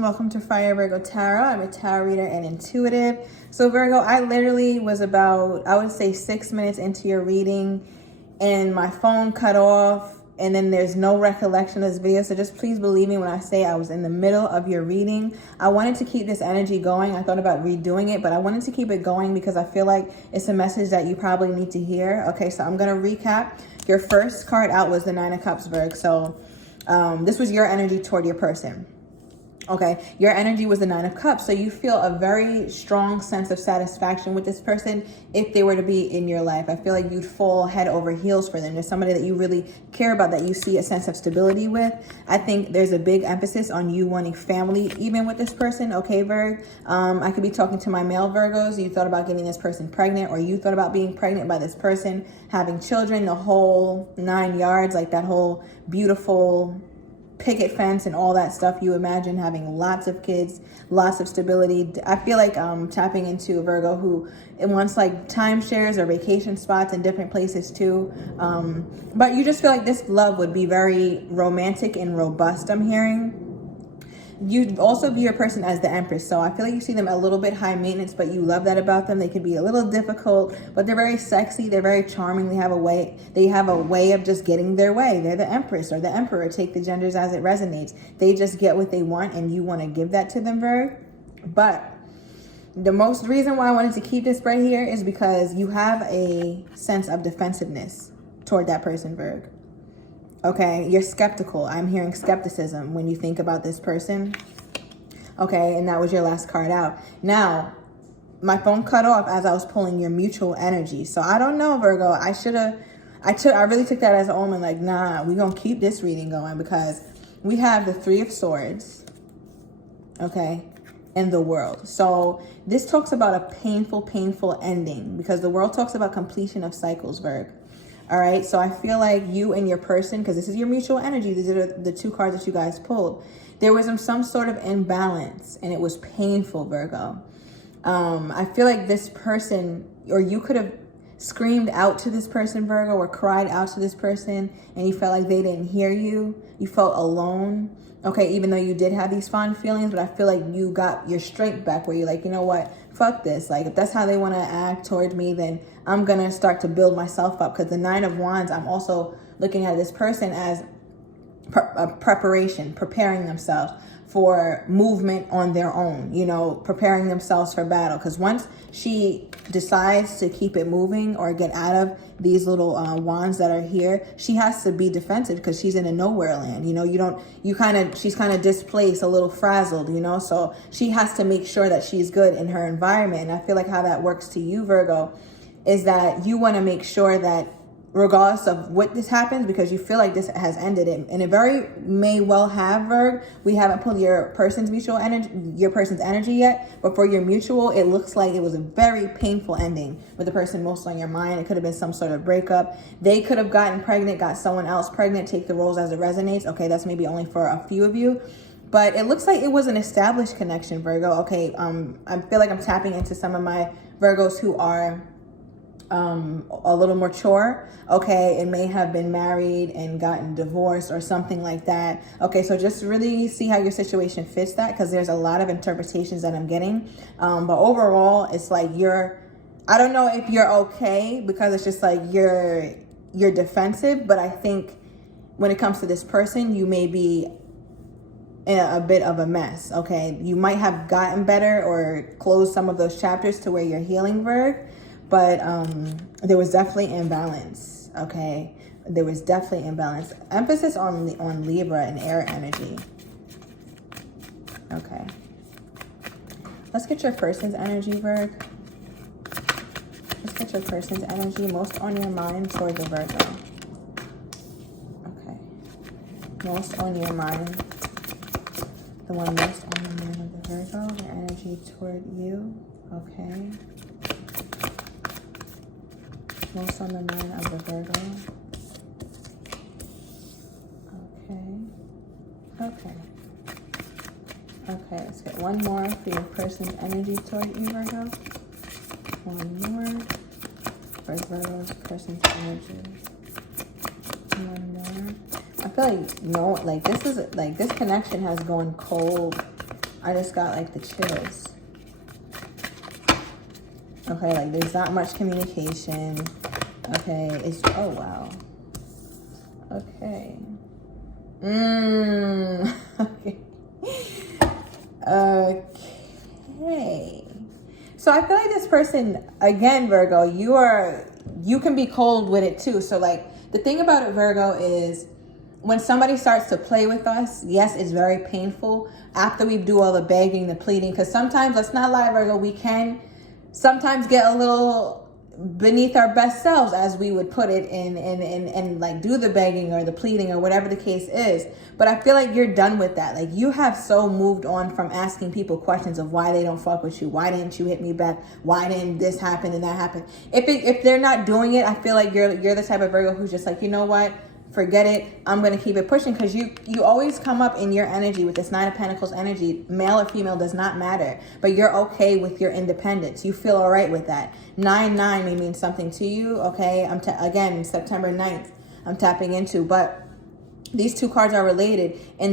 Welcome to Fire Virgo Tarot. I'm a tarot reader and intuitive. So Virgo, I literally was about, I would say 6 minutes into your reading and my phone cut off, and then there's no recollection of this video. So just please believe me when I say I was in the middle of your reading. I wanted to keep this energy going. I thought about redoing it, but I wanted to keep it going because I feel like it's a message that you probably need to hear. Okay, so I'm going to recap. Your first card out was the Nine of Cups, Virgo. So this was your energy toward your person. Okay, your energy was the Nine of Cups. So you feel a very strong sense of satisfaction with this person if they were to be in your life. I feel like you'd fall head over heels for them. There's somebody that you really care about, that you see a sense of stability with. I think there's a big emphasis on you wanting family even with this person. Okay, Virg. I could be talking to my male Virgos. You thought about getting this person pregnant, or you thought about being pregnant by this person, having children, the whole 9 yards, like that whole beautiful picket fence and all that stuff. You imagine having lots of kids, lots of stability. I feel like tapping into a Virgo who it wants like timeshares or vacation spots in different places too. But you just feel like this love would be very romantic and robust, I'm hearing. You also view your person as the Empress. So I feel like you see them a little bit high maintenance, but you love that about them. They can be a little difficult, but they're very sexy. They're very charming. They have a way of just getting their way. They're the Empress or the Emperor. Take the genders as it resonates. They just get what they want, and you want to give that to them, Virg. But the most reason why I wanted to keep this right here is because you have a sense of defensiveness toward that person, Virg. Okay, you're skeptical. I'm hearing skepticism when you think about this person. Okay, and that was your last card out. Now, my phone cut off as I was pulling your mutual energy. So I don't know, Virgo. I really took that as an omen, like, nah, we're going to keep this reading going because we have the Three of Swords, okay, and the World. So this talks about a painful ending because the World talks about completion of cycles, Virg. All right, so I feel like you and your person, because this is your mutual energy, these are the two cards that you guys pulled. There was some sort of imbalance, and it was painful, Virgo. I feel like this person, or you could have screamed out to this person, Virgo, or cried out to this person, and you felt like they didn't hear you. You felt alone. Okay, even though you did have these fond feelings, but I feel like you got your strength back where you're like, you know what, fuck this. Like, if that's how they want to act towards me, then I'm going to start to build myself up. Because the Nine of Wands, I'm also looking at this person as preparation, preparing themselves for movement on their own, you know, preparing themselves for battle. Because once she decides to keep it moving or get out of these little wands that are here, she has to be defensive because she's in a nowhere land. You know, she's kind of displaced, a little frazzled, you know, so she has to make sure that she's good in her environment. And I feel like how that works to you, Virgo, is that you want to make sure that regardless of what this happens, because you feel like this has ended, and it very may well have, Virg. We haven't pulled your person's mutual energy, your person's energy yet, but for your mutual, it looks like it was a very painful ending with the person most on your mind. It could have been some sort of breakup. They could have gotten pregnant, got someone else pregnant. Take the roles as it resonates. Okay, that's maybe only for a few of you, but it looks like it was an established connection, Virgo. Okay, I feel like I'm tapping into some of my Virgos who are a little mature. Okay, it may have been married and gotten divorced or something like that. Okay, so just really see how your situation fits that, because there's a lot of interpretations that I'm getting. But overall, it's like I don't know if you're okay, because it's just like you're defensive, but I think when it comes to this person, you may be in a bit of a mess. Okay, you might have gotten better or closed some of those chapters to where you're healing, Virg. But there was definitely imbalance, okay? There was definitely imbalance. Emphasis on Libra and air energy. Okay. Let's get your person's energy, Virg. Let's get your person's energy most on your mind toward the Virgo. Okay. Most on your mind. The one most on the mind of the Virgo. The energy toward you. Okay. Most on the mind of the Virgo. Okay, let's get one more for your person's energy toward you, Virgo. One more for Virgo's person's energy. One more. I feel like this connection has gone cold I just got like the chills. Okay, like there's not much communication. Okay, it's, oh wow. Okay. Okay. Okay. So I feel like this person, again, Virgo, you can be cold with it too. So like the thing about it, Virgo, is when somebody starts to play with us, yes, it's very painful after we do all the begging, the pleading, because sometimes, let's not lie, Virgo, we can sometimes get a little beneath our best selves, as we would put it, and like do the begging or the pleading or whatever the case is. But I feel like you're done with that. Like you have so moved on from asking people questions of why they don't fuck with you. Why didn't you hit me back? Why didn't this happen and that happen? If they're not doing it, I feel like you're the type of Virgo who's just like, you know what? Forget it. I'm going to keep it pushing, because you always come up in your energy with this Nine of Pentacles energy. Male or female does not matter, but you're okay with your independence. You feel all right with that. 9-9 may mean something to you. Okay. Again, September 9th, I'm tapping into, but these two cards are related in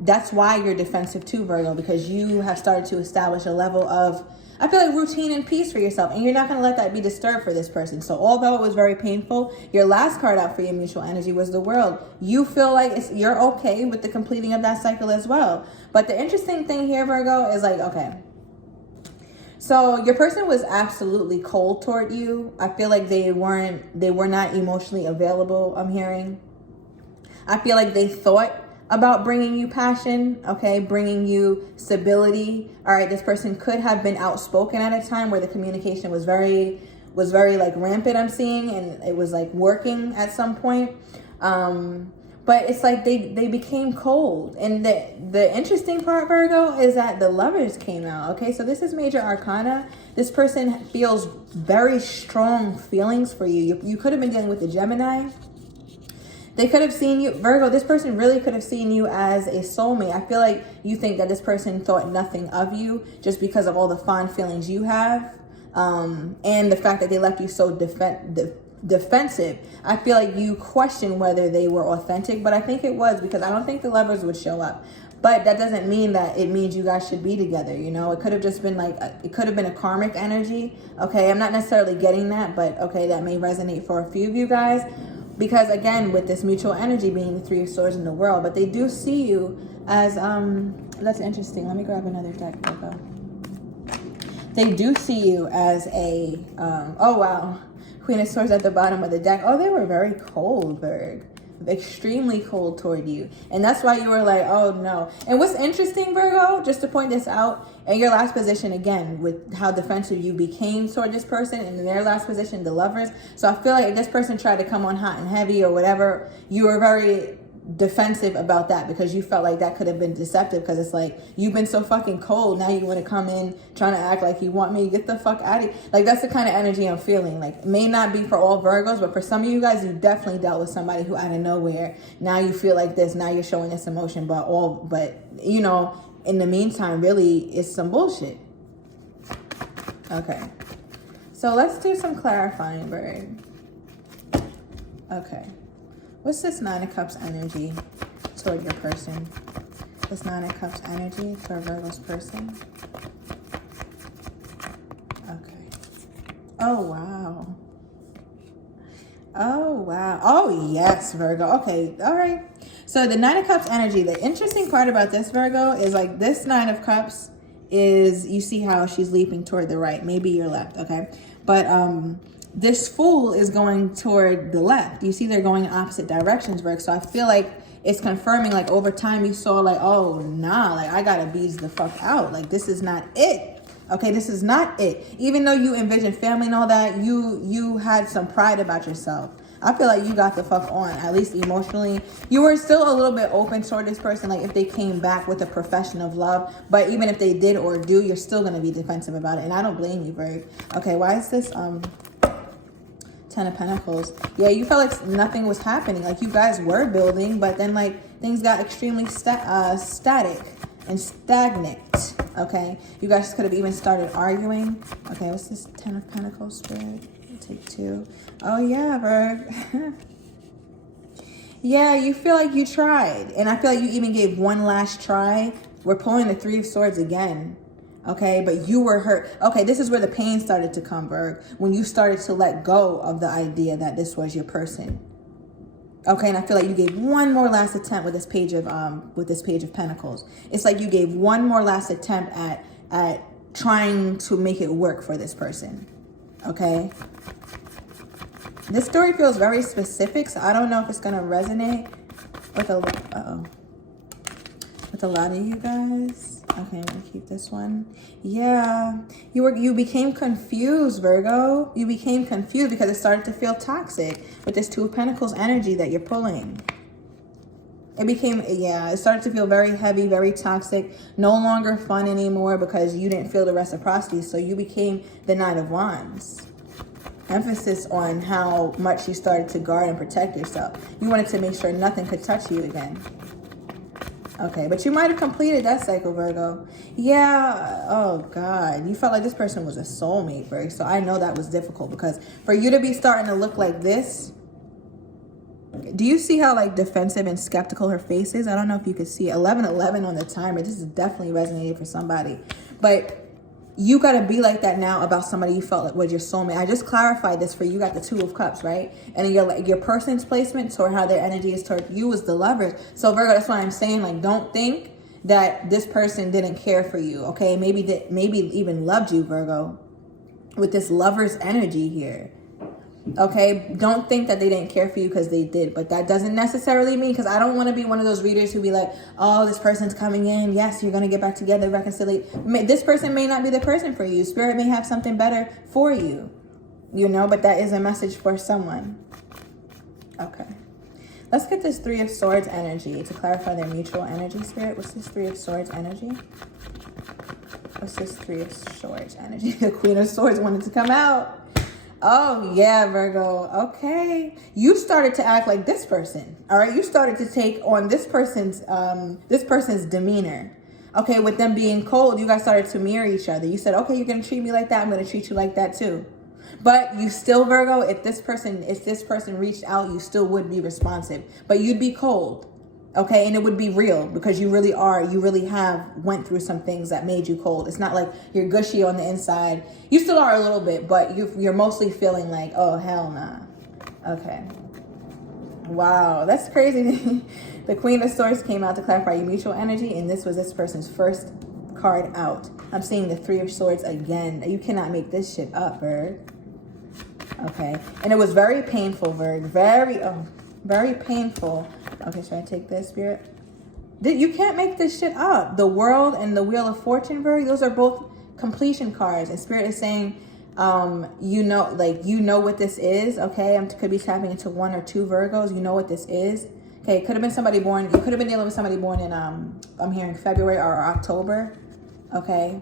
that's why you're defensive too, Virgo, because you have started to establish a level of, I feel like, routine and peace for yourself, and you're not going to let that be disturbed for this person. So although it was very painful, your last card out for your mutual energy was the World. You feel like you're okay with the completing of that cycle as well. But the interesting thing here, Virgo, is like, okay, so your person was absolutely cold toward you. I feel like they were not emotionally available, I'm hearing. I feel like they thought about bringing you passion, okay, bringing you stability. All right, this person could have been outspoken at a time where the communication was very like rampant, I'm seeing, and it was like working at some point. But it's like they became cold. And the interesting part, Virgo, is that the Lovers came out, okay? So this is major arcana. This person feels very strong feelings for you. You could have been dealing with the Gemini. They could have seen you, Virgo, this person really could have seen you as a soulmate. I feel like you think that this person thought nothing of you just because of all the fond feelings you have. And the fact that they left you so defensive. I feel like you question whether they were authentic, but I think it was, because I don't think the Lovers would show up. But that doesn't mean that it means you guys should be together, you know? It could have just been like, it could have been a karmic energy, okay? I'm not necessarily getting that, but okay, that may resonate for a few of you guys. Because again, with this mutual energy being the Three of Swords in the World, but they do see you as, that's interesting. Let me grab another deck, Virgo. They do see you as a, oh wow, Queen of Swords at the bottom of the deck. Oh, they were very cold, Virg. Extremely cold toward you. And that's why you were like, oh no. And what's interesting, Virgo, just to point this out, in your last position, again, with how defensive you became toward this person, and in their last position, the Lovers. So I feel like if this person tried to come on hot and heavy or whatever, you were very defensive about that, because you felt like that could have been deceptive, because it's like, you've been so fucking cold, now you want to come in trying to act like you want me, get the fuck out of here. Like, that's the kind of energy I'm feeling. Like, it may not be for all Virgos, but for some of you guys, you definitely dealt with somebody who out of nowhere, now you feel like this, now you're showing this emotion, but you know, in the meantime, really, it's some bullshit. Okay, so let's do some clarifying, Bird. Okay. What's this Nine of Cups energy toward your person? This Nine of Cups energy for Virgo's person. Okay. Oh, wow. Oh, wow. Oh, yes, Virgo. Okay. All right. So the Nine of Cups energy, the interesting part about this, Virgo, is like this Nine of Cups is, you see how she's leaping toward the right, maybe your left. Okay. But, this Fool is going toward the left. You see they're going in opposite directions, Virgo. So I feel like it's confirming, like, over time you saw like, oh, nah, like, I gotta bees the fuck out. Like, this is not it. Okay, this is not it. Even though you envisioned family and all that, you had some pride about yourself. I feel like you got the fuck on, at least emotionally. You were still a little bit open toward this person, like if they came back with a profession of love. But even if they did or do, you're still gonna be defensive about it. And I don't blame you, Virgo. Okay, why is this Ten of Pentacles? Yeah, you felt like nothing was happening. Like, you guys were building, but then like things got extremely static and stagnant. Okay, you guys could have even started arguing. Okay, what's this Ten of Pentacles, Spirit? Take two. Oh yeah, Virg. Yeah, you feel like you tried, and I feel like you even gave one last try We're pulling the Three of Swords again. Okay, but you were hurt. Okay, this is where the pain started to come, Virgo. When you started to let go of the idea that this was your person. Okay, and I feel like you gave one more last attempt with this Page of Pentacles. It's like you gave one more last attempt at trying to make it work for this person. Okay. This story feels very specific, so I don't know if it's gonna resonate with a lot of you guys. Okay, I'm gonna keep this one. Yeah, you became confused, Virgo. You became confused because it started to feel toxic with this Two of Pentacles energy that you're pulling. It started to feel very heavy, very toxic, no longer fun anymore because you didn't feel the reciprocity. So you became the Knight of Wands. Emphasis on how much you started to guard and protect yourself. You wanted to make sure nothing could touch you again. Okay, but you might have completed that cycle, Virgo. Yeah, oh God. You felt like this person was a soulmate, Virgo. So I know that was difficult because for you to be starting to look like this, do you see how like defensive and skeptical her face is? I don't know if you could see 11:11 on the timer. This is definitely resonating for somebody. But you got to be like that now about somebody you felt like was your soulmate. I just clarified this for you. You got the Two of Cups, right? And your person's placement toward how their energy is toward you is the Lovers. So Virgo, that's why I'm saying, like, don't think that this person didn't care for you, okay? Maybe even loved you, Virgo, with this Lovers energy here. Okay, don't think that they didn't care for you because they did, but that doesn't necessarily mean, because I don't want to be one of those readers who be like, oh, this person's coming in, yes, you're going to get back together, reconcile. This person may not be the person for you. Spirit may have something better for you, you know, but that is a message for someone. Okay, let's get this Three of Swords energy to clarify their mutual energy. Spirit, what's this Three of Swords energy? What's this Three of Swords energy? The Queen of Swords wanted to come out. Oh, yeah, Virgo. Okay. You started to act like this person. All right. You started to take on this person's demeanor. Okay. With them being cold, you guys started to mirror each other. You said, okay, you're going to treat me like that. I'm going to treat you like that too. But you still, Virgo, if this person reached out, you still would be responsive, but you'd be cold. Okay, and it would be real because you really have went through some things that made you cold. It's not like you're gushy on the inside. You still are a little bit, but you're mostly feeling like, oh, hell nah. Okay. Wow, that's crazy. The Queen of Swords came out to clarify your mutual energy, and this was this person's first card out. I'm seeing the Three of Swords again. You cannot make this shit up, Virg. Okay, and it was very painful, Virg. Very painful. Okay, should I take this, Spirit? You can't make this shit up. The World and the Wheel of Fortune, Virgo, those are both completion cards. And Spirit is saying, you know what this is, okay? I could be tapping into one or two Virgos. You know what this is. Okay, it could have been somebody born, you could have been dealing with somebody born in, I'm hearing February or October, okay?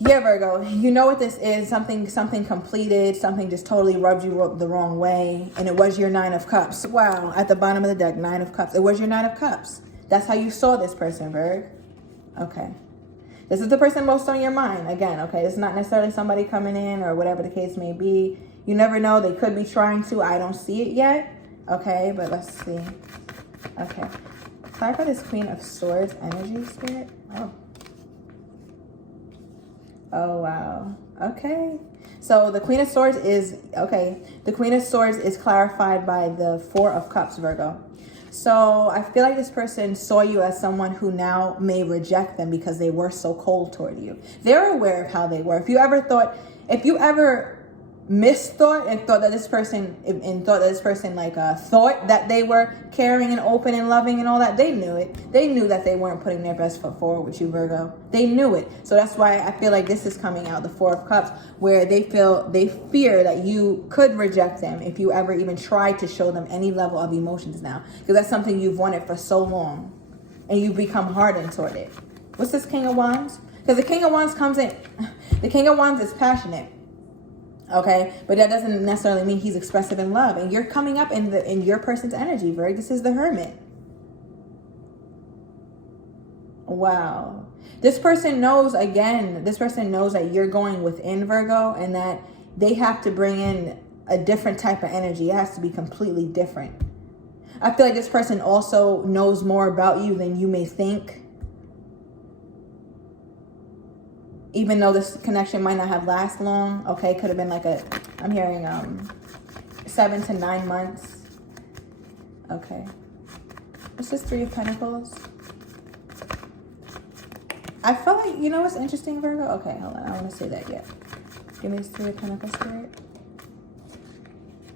Yeah, Virgo, you know what this is. Something completed, something just totally rubbed you the wrong way. And it was your Nine of Cups. Wow, at the bottom of the deck, Nine of Cups. It was your Nine of Cups. That's how you saw this person, Virg. Okay. This is the person most on your mind. Again, okay, it's not necessarily somebody coming in or whatever the case may be. You never know. They could be trying to. I don't see it yet. Okay, but let's see. Okay. Clarify this Queen of Swords energy, Spirit. Oh, wow. Okay. So the Queen of Swords is, okay. The Queen of Swords is clarified by the Four of Cups, Virgo. So I feel like this person saw you as someone who now may reject them because they were so cold toward you. They're aware of how they were. If you ever misthought and thought that this person thought that they were caring and open and loving and all that, they knew it. They knew that they weren't putting their best foot forward with you, Virgo. They knew it. So that's why I feel like this is coming out, the Four of Cups, where they fear that you could reject them if you ever even tried to show them any level of emotions now, because that's something you've wanted for so long and you've become hardened toward it. What's this King of Wands? Because the King of Wands comes in, the King of Wands is passionate. Okay, but that doesn't necessarily mean he's expressive in love. And you're coming up in your person's energy, Virg. This is the Hermit. Wow. This person knows that you're going within, Virgo, and that they have to bring in a different type of energy. It has to be completely different. I feel like this person also knows more about you than you may think. Even though this connection might not have lasted long. Okay, could have been like I'm hearing 7 to 9 months. Okay. What's this 3 of Pentacles? I felt like, you know what's interesting, Virgo? Okay, hold on. I don't want to say that yet. Give me this 3 of Pentacles, Spirit.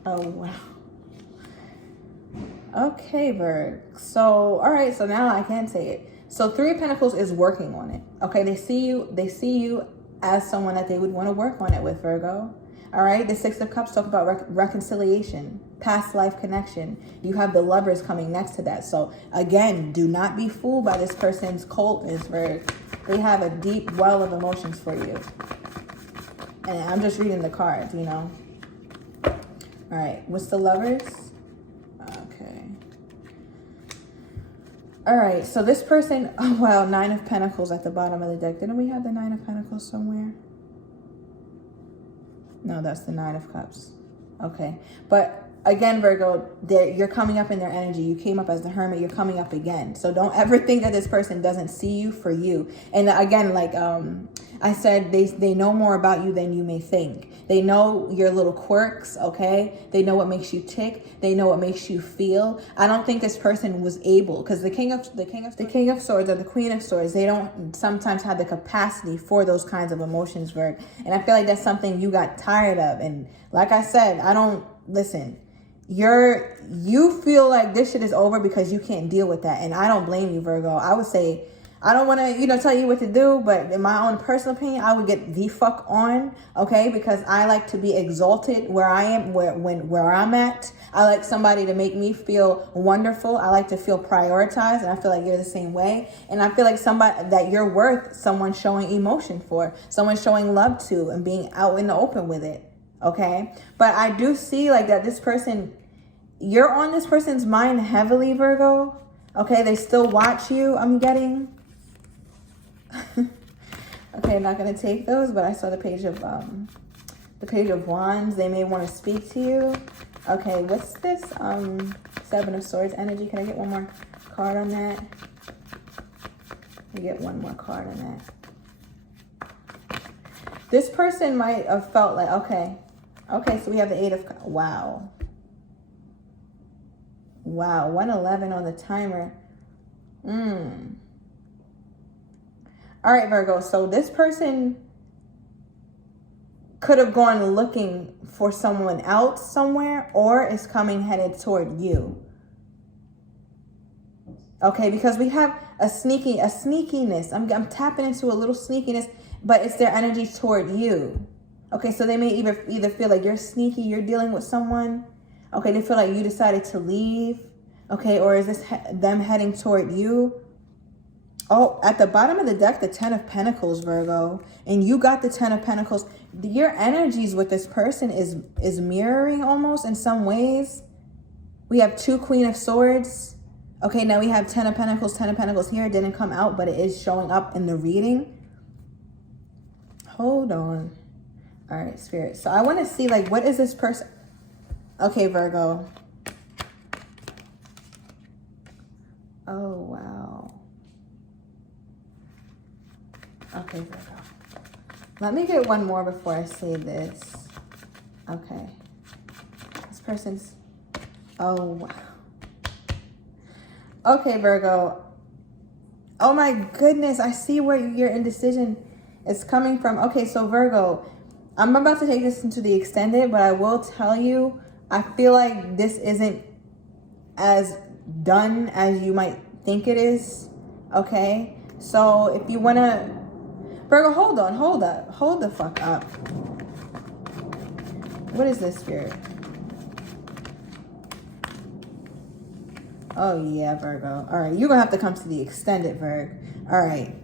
Oh, wow. Okay, Virg. So, all right. So now I can say it. So 3 of Pentacles is working on it. Okay, they see you as someone that they would want to work on it with, Virgo. All right, the 6 of Cups talk about reconciliation, past life connection. You have the Lovers coming next to that. So again, do not be fooled by this person's coldness, Virg. They have a deep well of emotions for you. And I'm just reading the cards, you know. All right, what's the Lovers? Okay. All right, so this person, oh wow, 9 of Pentacles at the bottom of the deck. Didn't we have the 9 of Pentacles somewhere? No, that's the 9 of Cups. Okay, but again, Virgo, you're coming up in their energy. You came up as the Hermit. You're coming up again. So don't ever think that this person doesn't see you for you. And again, like I said, they know more about you than you may think. They know your little quirks, okay? They know what makes you tick. They know what makes you feel. I don't think this person was able, because the King of Swords or the Queen of Swords, they don't sometimes have the capacity for those kinds of emotions, Virg. And I feel like that's something you got tired of. And like I said, listen. You feel like this shit is over because you can't deal with that. And I don't blame you, Virgo. I would say, I don't want to, tell you what to do, but in my own personal opinion, I would get the fuck on, okay? Because I like to be exalted where I am, where I'm at. I like somebody to make me feel wonderful. I like to feel prioritized, and I feel like you're the same way. And I feel like somebody that you're worth someone showing emotion for, someone showing love to, and being out in the open with it, okay? But I do see like that this person, you're on this person's mind heavily, Virgo. Okay, they still watch you, I'm getting. Okay, I'm not going to take those, but I saw the Page of Wands. They may want to speak to you. Okay, what's this 7 of Swords energy? Can I get one more card on that? Let me get one more card on that. This person might have felt like, okay, so we have the 8 of, wow, 111 on the timer. All right, Virgo, so this person could have gone looking for someone else somewhere, or is headed toward you. Okay, because we have a sneakiness. I'm tapping into a little sneakiness, but it's their energy toward you. Okay, so they may either feel like you're sneaky, you're dealing with someone. Okay, they feel like you decided to leave. Okay, or is this them heading toward you? Oh, at the bottom of the deck, the 10 of Pentacles, Virgo. And you got the 10 of Pentacles. Your energies with this person is mirroring almost in some ways. We have 2 Queen of Swords. Okay, now we have 10 of Pentacles. 10 of Pentacles here. It didn't come out, but it is showing up in the reading. Hold on. All right, Spirit. So I want to see, like, what is this person? Okay, Virgo. Oh, wow. Okay, Virgo. Let me get one more before I say this. Okay. This person's... Oh, wow. Okay, Virgo. Oh, my goodness. I see where your indecision is coming from. Okay, so Virgo, I'm about to take this into the extended, but I will tell you, I feel like this isn't as done as you might think it is. Okay? So if you want to... Virgo, hold on, hold up. Hold the fuck up. What is this, Spirit? Oh, yeah, Virgo. All right, you're going to have to come to the extended, Virg. All right.